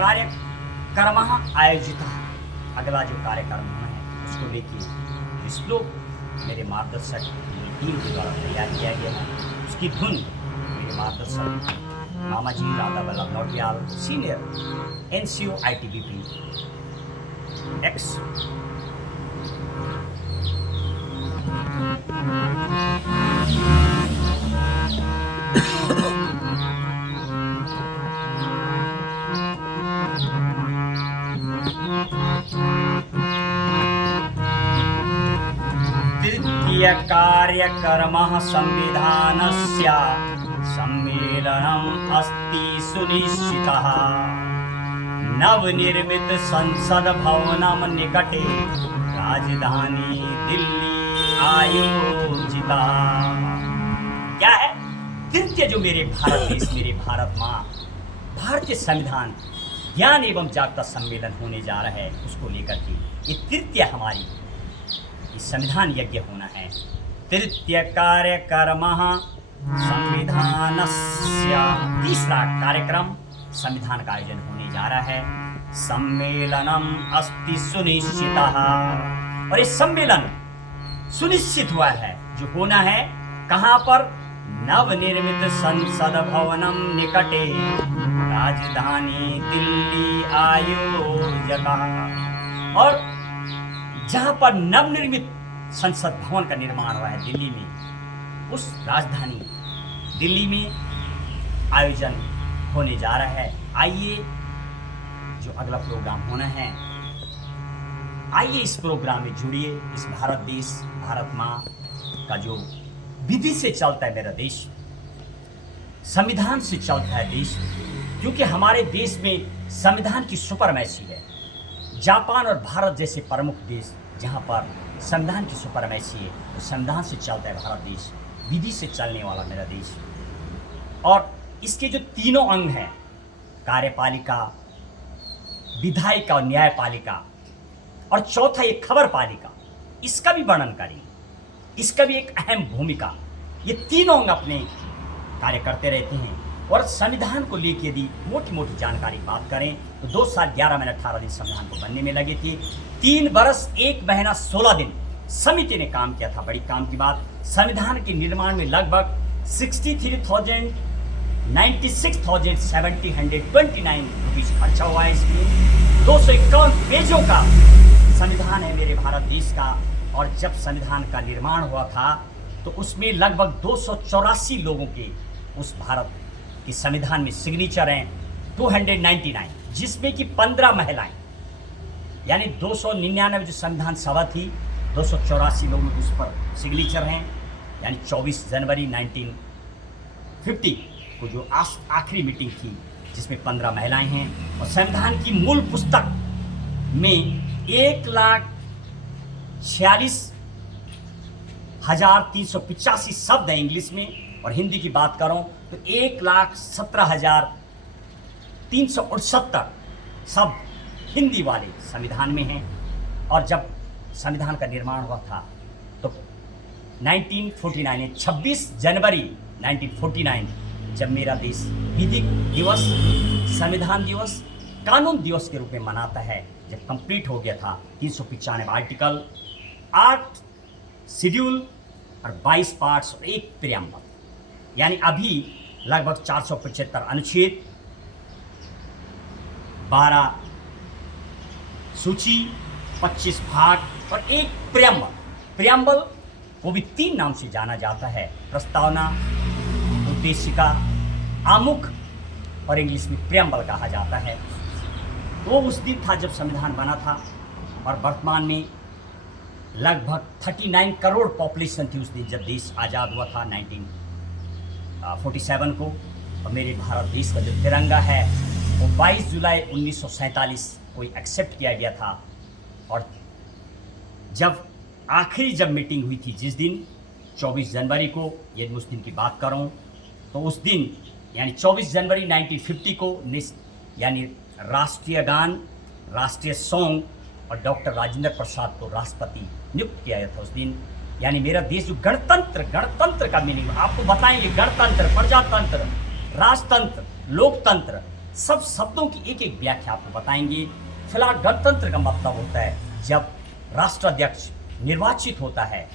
कार्यक्रम आयोजित, अगला जो कार्यक्रम है उसको लेके श्लोक मेरे मार्गदर्शक टीम के द्वारा तैयार किया गया है। उसकी धुन मेरे मार्गदर्शक मामा जी Radha Vallabh Nautiyal, senior NCO ITBP ex. तृतीय कार्यक्रमः संविधानस्य सम्मेलनम् अस्ति सुनिश्चितः। नवनिर्मित संसद भवनम् निकटे राजधानी दिल्ली आयोजिता। क्या है? तृतीय जो मेरे भारत देश, मेरे भारत माँ, भारतीय संविधान ज्ञान एवं जागरूकता सम्मेलन होने जा रहा है, उसको लेकर के ये तृतीय हमारी संविधान यज्ञ होना है। तृतीय कार्यक्रमः संविधानस्य, तीसरा कार्यक्रम संविधान का आयोजन होने जा रहा है। सम्मेलनम अस्ति सुनिश्चितः, और ये सम्मेलन सुनिश्चित हुआ है, जो होना है कहाँ पर? नवनिर्मित संसद भवनम निकटे राजधानी दिल्ली आयोजिता। और जहाँ पर नवनिर्मित संसद भवन का निर्माण हुआ है दिल्ली में, उस राजधानी दिल्ली में आयोजन होने जा रहा है। आइए जो अगला प्रोग्राम होना है, आइए इस प्रोग्राम में जुड़िए। इस भारत देश, भारत माँ का जो विधि से चलता है मेरा देश, संविधान से चलता है देश, क्योंकि हमारे देश में संविधान की सुपरमैसी है। जापान और भारत जैसे प्रमुख देश जहाँ पर संविधान की सुपरमैसी है, तो संविधान से चलता है भारत देश, विधि से चलने वाला मेरा देश। और इसके जो तीनों अंग हैं, कार्यपालिका, विधायिका और न्यायपालिका, और चौथा ये खबर पालिका, इसका भी वर्णन करेंगे। इसका भी एक अहम भूमिका, ये तीनों अंग अपने कार्य करते रहते हैं। और संविधान को लेकर यदि मोटी मोटी जानकारी बात करें तो 2 साल 11 महीने 18 दिन संविधान को बनने में लगे थे। 3 वर्ष 1 महीना 16 दिन समिति ने काम किया था। बड़ी काम की बात, संविधान के निर्माण में लगभग 63,96,729 रुपीज खर्चा हुआ है। इसमें 251 पेजों का संविधान है मेरे भारत देश का। और जब संविधान का निर्माण हुआ था तो उसमें लगभग 284 लोगों के उस भारत के संविधान में सिग्नेचर हैं, 299, जिसमें कि 15 महिलाएं, यानी 299 जो संविधान सभा थी, 284 लोगों के उस पर सिग्नेचर हैं। यानी 24 जनवरी 1950 को जो आखिरी मीटिंग थी, जिसमें 15 महिलाएं हैं। और संविधान की मूल पुस्तक में 1,46,385 शब्द हैं इंग्लिश में, और हिंदी की बात करूं तो 1,17,369 शब्द हिंदी वाले संविधान में हैं। और जब संविधान का निर्माण हुआ था तो 1949 26 जनवरी 1949 जब मेरा देश विधिक दिवस, संविधान दिवस, कानून दिवस के रूप में मनाता है, जब कंप्लीट हो गया था 395 आर्टिकल, 8 शेड्यूल और 22 पार्ट्स और 1 प्रियम्बल, यानी अभी लगभग 475 अनुच्छेद, 12 सूची, 25 भाग और 1 प्रियम्बल। प्रियम्बल वो भी 3 नाम से जाना जाता है: प्रस्तावना, उद्देशिका, आमुख, और इंग्लिश में प्रियम्बल कहा जाता है। वो उस दिन था जब संविधान बना था। और वर्तमान में लगभग 39 करोड़ पॉपुलेशन थी उस दिन जब देश आज़ाद हुआ था 1947 को। और मेरे भारत देश का जो तिरंगा है वो 22 जुलाई 1947 को एक्सेप्ट किया गया था। और जब आखिरी मीटिंग हुई थी, जिस दिन 24 जनवरी को, यदि उस दिन की बात करूं तो उस दिन यानी 24 जनवरी 1950 को यानी राष्ट्रीय गान, राष्ट्रीय सॉन्ग और डॉक्टर राजेंद्र प्रसाद को राष्ट्रपति नियुक्त किया गया था उस दिन। यानी मेरा देश जो गणतंत्र का मीनिंग आपको बताएंगे, गणतंत्र, प्रजातंत्र, राजतंत्र, लोकतंत्र, सब शब्दों की एक एक व्याख्या आपको बताएंगे। फिलहाल गणतंत्र का मतलब होता है जब राष्ट्राध्यक्ष निर्वाचित होता है,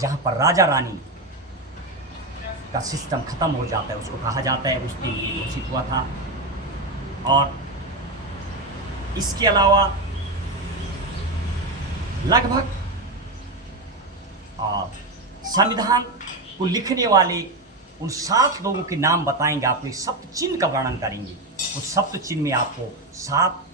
जहाँ पर राजा रानी का सिस्टम खत्म हो जाता है, उसको कहा जाता है, उस दिन ये घोषित हुआ था। और इसके अलावा लगभग संविधान को लिखने वाले उन 7 लोगों के नाम बताएंगे, आपको एक सप्त चिन्ह का वर्णन करेंगे। उस सप्त चिन्ह में आपको 7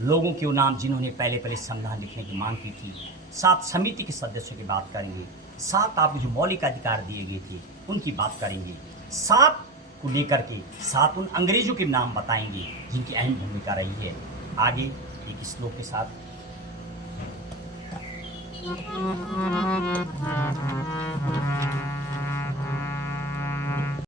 लोगों के नाम जिन्होंने पहले पहले संविधान लिखने की मांग की थी, 7 समिति के सदस्यों की बात करेंगे, 7 आपको जो मौलिक अधिकार दिए गए थे उनकी बात करेंगे, 7 को लेकर के 7 उन अंग्रेजों के नाम बताएंगे जिनकी अहम भूमिका रही है। आगे एक श्लोक के साथ।